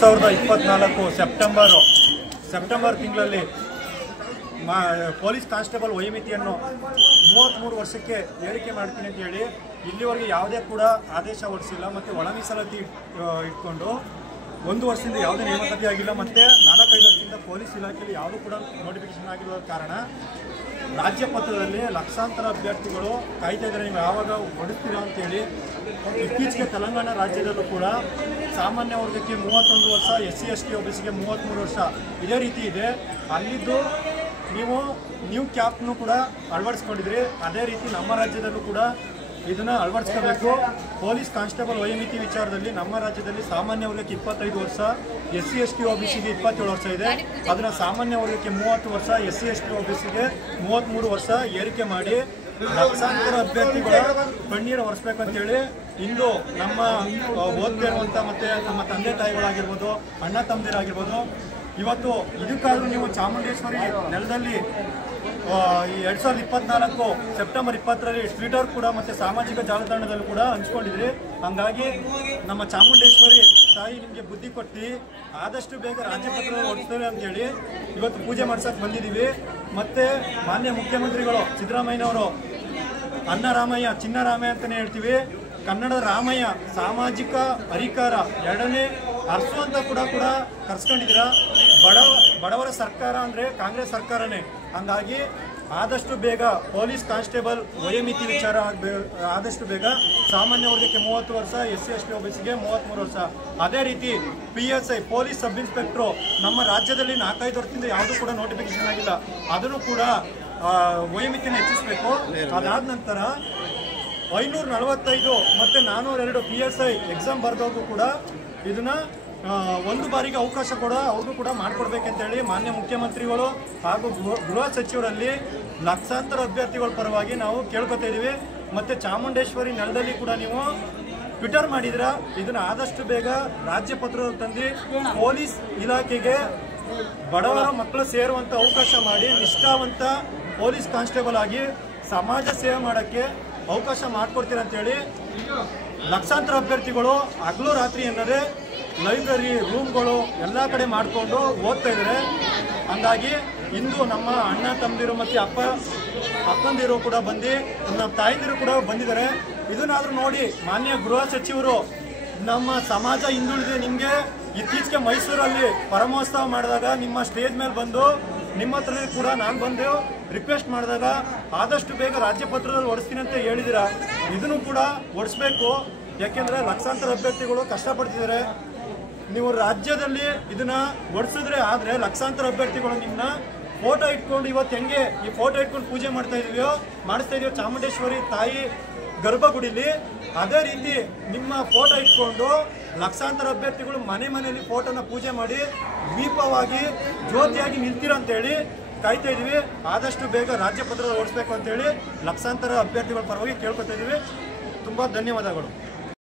2024 September ತಿಂಗಳಲ್ಲಿ police constable ವಯೋಮಿತಿಯನ್ನು 33 ವರ್ಷಕ್ಕೆ ಏರಿಕೆ ಮಾಡ್ತೀನಿ ಅಂತ ಹೇಳಿ ಇಲ್ಲಿವರೆಗೆ ಯಾವುದೇ ಕೂಡ ಆದೇಶ ಹೊರಡಿಸಿಲ್ಲ ಮತ್ತು ಒಳ ಮೀಸಲಾತಿ ಇಟ್ಕೊಂಡು 1 ವರ್ಷದಿಂದ ಯಾವುದೇ ನೇಮಕಾತಿ ಆಗಿಲ್ಲ ಮತ್ತು 4-5 ವರ್ಷದಿಂದ ಪೊಲೀಸ್ ಇಲಾಖೆಯಲ್ಲಿ ಯಾವುದೂ ಕೂಡ ನೋಟಿಫಿಕೇಶನ್ ಆಗಿರುವ ಕಾರಣ ರಾಜ್ಯ ಪತ್ರದಲ್ಲಿ ಲಕ್ಷಾಂತರ ಅಭ್ಯರ್ಥಿಗಳು ಕಾಯ್ತಾ ಇದ್ದಾರೆ, ನೀವು ಯಾವಾಗ ಹೊರಡ್ತೀರಾ ಅಂತೇಳಿ. ಇತ್ತೀಚೆಗೆ ತೆಲಂಗಾಣ ರಾಜ್ಯದಲ್ಲೂ ಕೂಡ ಸಾಮಾನ್ಯ ವರ್ಗಕ್ಕೆ 31 ವರ್ಷ, SC ST OBCಗೆ 33 ವರ್ಷ ಇದೇ ರೀತಿ ಇದೆ. ಅಲ್ಲಿದ್ದು ನೀವು ಕ್ಯಾಪ್ನು ಕೂಡ ಅಳವಡಿಸ್ಕೊಂಡಿದ್ರಿ, ಅದೇ ರೀತಿ ನಮ್ಮ ರಾಜ್ಯದಲ್ಲೂ ಕೂಡ ಇದನ್ನು ಅಳವಡಿಸ್ಕೋಬೇಕು. ಪೊಲೀಸ್ ಕಾನ್ಸ್ಟೇಬಲ್ ವಯೋಮಿತಿ ವಿಚಾರದಲ್ಲಿ ನಮ್ಮ ರಾಜ್ಯದಲ್ಲಿ ಸಾಮಾನ್ಯ ವರ್ಗಕ್ಕೆ 25 ವರ್ಷ, SC ST OBCಗೆ 27 ವರ್ಷ ಇದೆ. ಅದನ್ನು ಸಾಮಾನ್ಯ ವರ್ಗಕ್ಕೆ 30 ವರ್ಷ, SC ST OBCಗೆ 33 ವರ್ಷ ಏರಿಕೆ ಮಾಡಿ ಲಕ್ಷಾಂತರ ಅಭ್ಯರ್ಥಿಗಳ ಕಣ್ಣೀರು ಒರೆಸ್ಬೇಕಂತೇಳಿ ಇಂದು ನಮ್ಮ ಓದ್ತಾ ಇರುವಂಥ ಮತ್ತು ನಮ್ಮ ತಂದೆ ತಾಯಿಗಳಾಗಿರ್ಬೋದು, ಅಣ್ಣ ತಮ್ಮದಿರಾಗಿರ್ಬೋದು, ಇವತ್ತು ಇದಕ್ಕಾದರೂ ನೀವು ಚಾಮುಂಡೇಶ್ವರಿ ನೆಲದಲ್ಲಿ 2024 ಸೆಪ್ಟೆಂಬರ್ 20ರಲ್ಲಿ ಟ್ವಿಟರ್ ಕೂಡ ಮತ್ತು ಸಾಮಾಜಿಕ ಜಾಲತಾಣದಲ್ಲೂ ಕೂಡ ಹಂಚ್ಕೊಂಡಿದ್ರಿ. ಹಾಗಾಗಿ ನಮ್ಮ ಚಾಮುಂಡೇಶ್ವರಿ ತಾಯಿ ನಿಮಗೆ ಬುದ್ಧಿ ಕೊಟ್ಟು ಆದಷ್ಟು ಬೇಗ ರಾಜ್ಯಪತ್ರ ಹೊರಡ್ತಾರೆ ಅಂತೇಳಿ ಇವತ್ತು ಪೂಜೆ ಮಾಡ್ಸಕ್ಕೆ ಬಂದಿದ್ದೀವಿ. ಮತ್ತು ಮಾನ್ಯ ಮುಖ್ಯಮಂತ್ರಿಗಳು ಸಿದ್ದರಾಮಯ್ಯನವರು ಅನ್ನ ರಾಮಯ್ಯ ಚಿನ್ನ ರಾಮಯ್ಯ ಅಂತಲೇ ಹೇಳ್ತೀವಿ. ಕನ್ನಡ ರಾಮಯ್ಯ ಸಾಮಾಜಿಕ ಅಧಿಕಾರ 2ನೇ ಅರಸು ಅಂತ ಕೂಡ ಕರ್ಸ್ಕೊಂಡಿದ್ದೀರ. ಬಡವರ ಸರ್ಕಾರ ಅಂದರೆ ಕಾಂಗ್ರೆಸ್ ಸರ್ಕಾರನೇ. ಹಾಗಾಗಿ ಆದಷ್ಟು ಬೇಗ ಪೊಲೀಸ್ ಕಾನ್ಸ್ಟೇಬಲ್ ವಯೋಮಿತಿ ವಿಚಾರ ಆದಷ್ಟು ಬೇಗ ಸಾಮಾನ್ಯ ವರ್ಗಕ್ಕೆ 30 ವರ್ಷ, SC ST OBCಗೆ 33 ವರ್ಷ. ಅದೇ ರೀತಿ PSI ಪೊಲೀಸ್ ಸಬ್ ಇನ್ಸ್ಪೆಕ್ಟ್ರು ನಮ್ಮ ರಾಜ್ಯದಲ್ಲಿ 4-5 ವರ್ಷದಿಂದ ಯಾವುದೂ ಕೂಡ ನೋಟಿಫಿಕೇಶನ್ ಆಗಿಲ್ಲ, ಅದನ್ನು ಕೂಡ ವಯೋಮಿತಿಯನ್ನು ಹೆಚ್ಚಿಸಬೇಕು. ಅದಾದ ನಂತರ 545 ಮತ್ತು 402 PSI ಎಕ್ಸಾಮ್ ಬರೆದವ್ರಿಗೂ ಕೂಡ ಇದನ್ನ 1 ಬಾರಿಗೆ ಅವಕಾಶ ಅವ್ರಿಗೂ ಕೂಡ ಮಾಡಿಕೊಡ್ಬೇಕಂತೇಳಿ ಮಾನ್ಯ ಮುಖ್ಯಮಂತ್ರಿಗಳು ಹಾಗೂ ಗೃಹ ಸಚಿವರಲ್ಲಿ ಲಕ್ಷಾಂತರ ಅಭ್ಯರ್ಥಿಗಳ ಪರವಾಗಿ ನಾವು ಕೇಳ್ಕೊತಾ ಇದ್ದೀವಿ. ಮತ್ತು ಚಾಮುಂಡೇಶ್ವರಿ ನೆಲದಲ್ಲಿ ಕೂಡ ನೀವು ಟ್ವಿಟರ್ ಮಾಡಿದ್ರ, ಇದನ್ನು ಆದಷ್ಟು ಬೇಗ ರಾಜ್ಯ ಪತ್ರದಲ್ಲಿ ತಂದು ಪೊಲೀಸ್ ಇಲಾಖೆಗೆ ಬಡವರ ಮಕ್ಕಳು ಸೇರುವಂಥ ಅವಕಾಶ ಮಾಡಿ ನಿಷ್ಠಾವಂತ ಪೊಲೀಸ್ ಕಾನ್ಸ್ಟೇಬಲ್ ಆಗಿ ಸಮಾಜ ಸೇವೆ ಮಾಡೋಕ್ಕೆ ಅವಕಾಶ ಮಾಡಿಕೊಡ್ತೀರಂತೇಳಿ ಲಕ್ಷಾಂತರ ಅಭ್ಯರ್ಥಿಗಳು ಹಗಲು ರಾತ್ರಿ ಎನ್ನದೇ ಲೈಬ್ರರಿ ರೂಮ್ಗಳು ಎಲ್ಲ ಕಡೆ ಮಾಡಿಕೊಂಡು ಓದ್ತಾ ಇದ್ದಾರೆ. ಹಾಗಾಗಿ ಇಂದು ನಮ್ಮ ಅಣ್ಣ ತಮ್ಮದಿರು ಮತ್ತು ಅಕ್ಕಂದಿರು ಕೂಡ ಬಂದು ನಮ್ಮ ತಾಯಿಂದಿರು ಕೂಡ ಬಂದಿದ್ದಾರೆ. ಇದನ್ನಾದರೂ ನೋಡಿ ಮಾನ್ಯ ಗೃಹ ಸಚಿವರು ನಮ್ಮ ಸಮಾಜ ಹಿಂದುಳಿದೆ. ನಿಮಗೆ ಇತ್ತೀಚೆಗೆ ಮೈಸೂರಲ್ಲಿ ಪರಮೋತ್ಸವ ಮಾಡಿದಾಗ ನಿಮ್ಮ ಸ್ಟೇಜ್ ಮೇಲೆ ಬಂದು ನಿಮ್ಮ ಹತ್ರ ಕೂಡ ನಾನು ಬಂದು ರಿಕ್ವೆಸ್ಟ್ ಮಾಡಿದಾಗ ಆದಷ್ಟು ಬೇಗ ರಾಜ್ಯ ಪತ್ರದಲ್ಲಿ ಹೊಡಿಸ್ತೀನಿ ಅಂತ ಹೇಳಿದ್ದೀರಾ. ಇದನ್ನು ಕೂಡ ಹೊಡಿಸ್ಬೇಕು, ಯಾಕೆಂದರೆ ಲಕ್ಷಾಂತರ ಅಭ್ಯರ್ಥಿಗಳು ಕಷ್ಟಪಡ್ತಿದ್ದಾರೆ. ನೀವು ರಾಜ್ಯದಲ್ಲಿ ಇದನ್ನ ಹೊಡಿಸಿದ್ರೆ ಆದರೆ ಲಕ್ಷಾಂತರ ಅಭ್ಯರ್ಥಿಗಳು ನಿಮ್ಮನ್ನ ಫೋಟೋ ಇಟ್ಕೊಂಡು ಇವತ್ತು ಹೆಂಗೆ ಈ ಫೋಟೋ ಇಟ್ಕೊಂಡು ಪೂಜೆ ಮಾಡಿಸ್ತಾ ಇದೀವೋ ಚಾಮುಂಡೇಶ್ವರಿ ತಾಯಿ ಗರ್ಭಗುಡಿಲಿ, ಅದೇ ರೀತಿ ನಿಮ್ಮ ಫೋಟೋ ಇಟ್ಕೊಂಡು ಲಕ್ಷಾಂತರ ಅಭ್ಯರ್ಥಿಗಳು ಮನೆಯಲ್ಲಿ ಫೋಟೋನ ಪೂಜೆ ಮಾಡಿ ದೀಪವಾಗಿ ಜ್ಯೋತಿಯಾಗಿ ನಿಲ್ತೀರ ಅಂತೇಳಿ ಕಾಯ್ತಾ ಇದೀವಿ. ಆದಷ್ಟು ಬೇಗ ರಾಜ್ಯ ಪತ್ರ ಓಡಿಸ್ಬೇಕು ಅಂತೇಳಿ ಲಕ್ಷಾಂತರ ಅಭ್ಯರ್ಥಿಗಳ ಪರವಾಗಿ ಕೇಳ್ಕೊತಾ ಇದೀವಿ. ತುಂಬ ಧನ್ಯವಾದಗಳು.